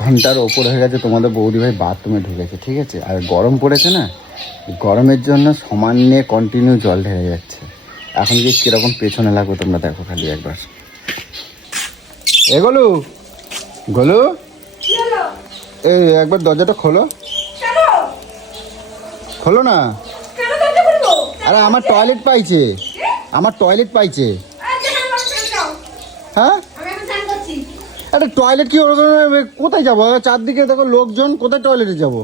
ঘণ্টার ওপর হয়ে গেছে তোমাদের বৌদি ভাই বাথরুমে ঢুকেছে ঠিক আছে? আর গরম পড়েছে না? গরমের জন্য সমান নিয়ে কন্টিনিউ জল ঢেলে যাচ্ছে। এখন কি কীরকম পেছনে লাগবে তোমরা দেখো খালি একবার। এ গলু গলু? এই একবার দরজাটা খোলো। খোলো না? আরে আমার টয়লেট পাইছে। আমার টয়লেট পাইছে। হ্যাঁ? আরে টয়লেট কি ওরকম কোথায় যাব? চারদিকে দেখো লোকজন কোথায় টয়লেটে যাব?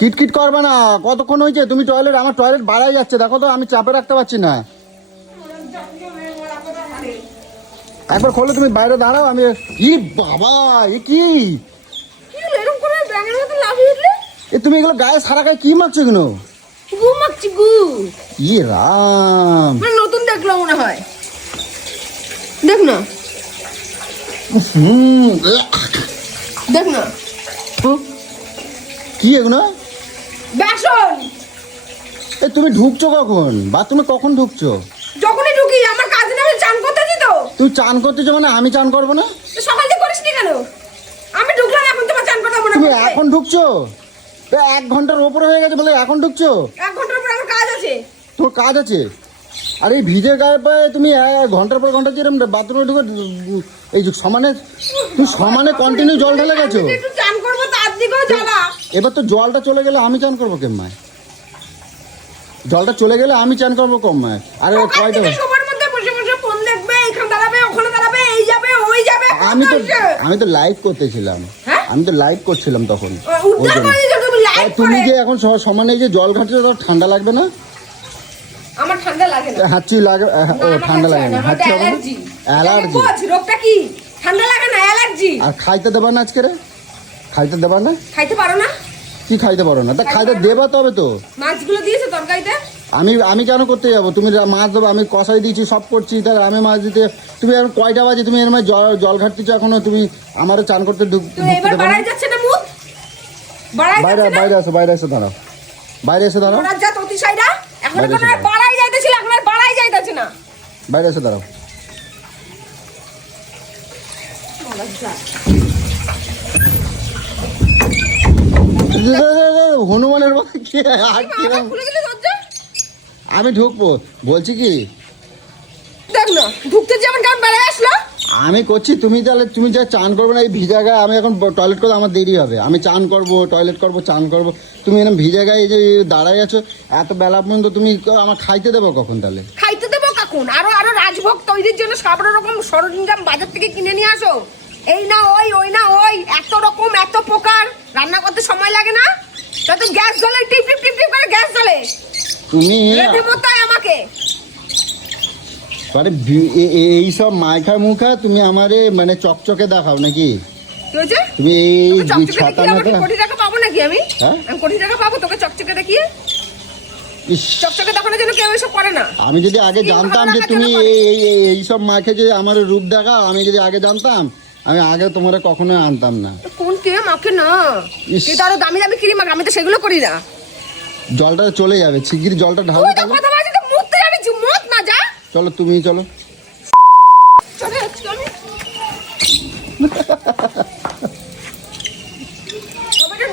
কিটকিট করবে না কতক্ষণ হয়েছে? তুমি টয়লেট আমার টয়লেট বাড়াই যাচ্ছে দেখো তো আমি চাপে রাখতে পারছি না। একবার খোলো তুমি বাইরে দাঁড়াও আমি ই বাবা এ কি? এ তুমি এগুলো গায়ে সারা গায়ে কি মারছো কেন ই রাম। নতুন দেখল মনে হয়। দেখ না। দেখ না। কি এগুলো? বেসন। এ তুমি ঢুকছো কখন? বাথরুমে কখন ঢুকছো? যখনই ঢুকি আমার কাজে নামে চান করতে দিত তুমি চান করতেছো মানে আমি চান করব না? সকাল থেকে করিস নি কেন? আমি ঢুকলাম এখন তোমার চান করতে মনে তুমি। এখন ঢুকছো? এক ঘণ্টার ওপরে হয়ে গেছে বলে এখন ঢুকছো? এক ঘণ্টার পর আমার কাজ আছে। তোর কাজ আছে? আর এই ভিজে গায়ে পায়ে তুমি ঘণ্টার পর ঘণ্টা যেরকম বাথরুমে ঢুকে এই যে সমানে তুমি সমানে কন্টিনিউ জল ঢেলে গেছো? এবার তো জলটা চলে গেলে আমি চান করব কেম্মায় জলটা চলে গেলে আমি চান করব কম্মায় আরে কয়টা? আমি তো আমি তো লাইভ করতেছিলাম। হ্যাঁ? আমি তো লাইভ করছিলাম তখন। ও, ওই জন্য। তুমি যে এখন সমানে যে জল ঘাটছো তো ঠান্ডা লাগবে না? আমার ঠান্ডা লাগে না। হাঁচি লাগে ও ঠান্ডা লাগে না। হাঁচি হবে? অ্যালার্জি। অ্যালার্জি? রোগটা কি? ঠান্ডা লাগে না অ্যালার্জি? আর খাইতে দেবা না আজকে রে? খাইতে দেবা না? খাইতে পারো না? কি খাইতে পারো না? তা খাইতে দেবা তবে তো। মাছগুলো দিয়েছে তরকারিতে? আমি আমি কেন করতে যাব? তুমি মাছ দেবো আমি কষাই দিয়েছি সব করছি তাহলে আমি মাছ দিতে। তুমি এখন কয়টা বাজে? তুমি এর মধ্যে জল জল ঘাটতেছো এখনও? তুমি আমারও চান করতে ঢুক ঢুকতে? যাচ্ছে না মুখ? বাইরে বাইরে আসো বাইরে এসে দাঁড়াও। বাইরে এসে দাঁড়াও। এখন বাইরে এখন আর এসে বাড়াই যাইতেছিল এখন আর বাড়াই যাইতেছে না বাইরে এসে দাঁড়াও। হনুমানের আমি ঢুকবো। বলছি কি? ঢুকতে যেমন আসলো। আমি করছি তুমি তাহলে তুমি যা চান করবে না এই ভিজা গায়ে আমি এখন টয়লেট করতে আমার দেরি হবে। আমি চান করব টয়লেট করব চান করব। তুমি এরকম ভিজা গায়ে এই যে দাঁড়াই আছো এত বেলা পর্যন্ত তুমি আমার খাইতে দেবো কখন তাহলে? কখন আরও আরও রাজভোগ তৈরির জন্য সব রকম সরঞ্জাম বাজার থেকে কিনে নিয়ে আসো। এই না ওই ওই না ওই এত রকম এত প্রকার। রান্না করতে সময় লাগে না। তত গ্যাস জ্বলে টিপ টিপ টিপ টিপ করে গ্যাস জ্বলে। তুমি মতাই আমাকে। মানে ভি- এ- এ- এইসব মাইখা মুখা তুমি আমারে মানে চকচকে দেখাও নাকি? তুমি এই ছাতা মাথা কোটি টাকা পাবো নাকি আমি? হ্যাঁ? আমি কোটি টাকা পাবো তোকে চকচকে দেখিয়ে? চকচকে দেখানোর জন্য কেউ এসব করে না। আমি যদি আগে জানতাম যে তুমি এই এই- এইসব মাখে যে আমার রূপ দেখাও আমি যদি আগে জানতাম আমি আগে তোমার কখনোই আনতাম না। কোন কে? মাকে না। ইস। তুই দামি দামি ক্রিম মাখে আমি তো সেগুলো করি না। জলটা চলে যাবে শিগগির জলটা ঢালো তুই তো কথা বলছিস তো মুততে যাবি মুত না যা। চলো তুমি চলো।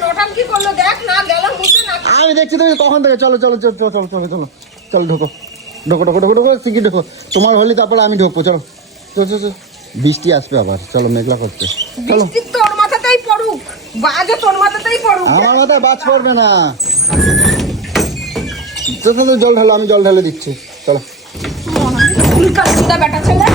নটাঙ্কি করল? দেখ না গেল আমি দেখছি তুমি কখন থেকে চলো চলো চলো চলো চলো চলো চলো চলো ঢোকো ঢোকো ঢোকো ঢোকো ঢোকো শিগগির ঢোকো তোমার হলি তারপরে আমি ঢোকবো চলো চলো চলো। বৃষ্টি আসবে আবার চলো মেঘলা করতে চলো তোর মাথাতেই পড়ুক বাজে তোর মাথাতেই পড়ুক আমার মাথায় বাজ পড়বে না চলো জল ঢালো আমি জল ঢালে দিচ্ছি চলো সুদা বেটা ছেলে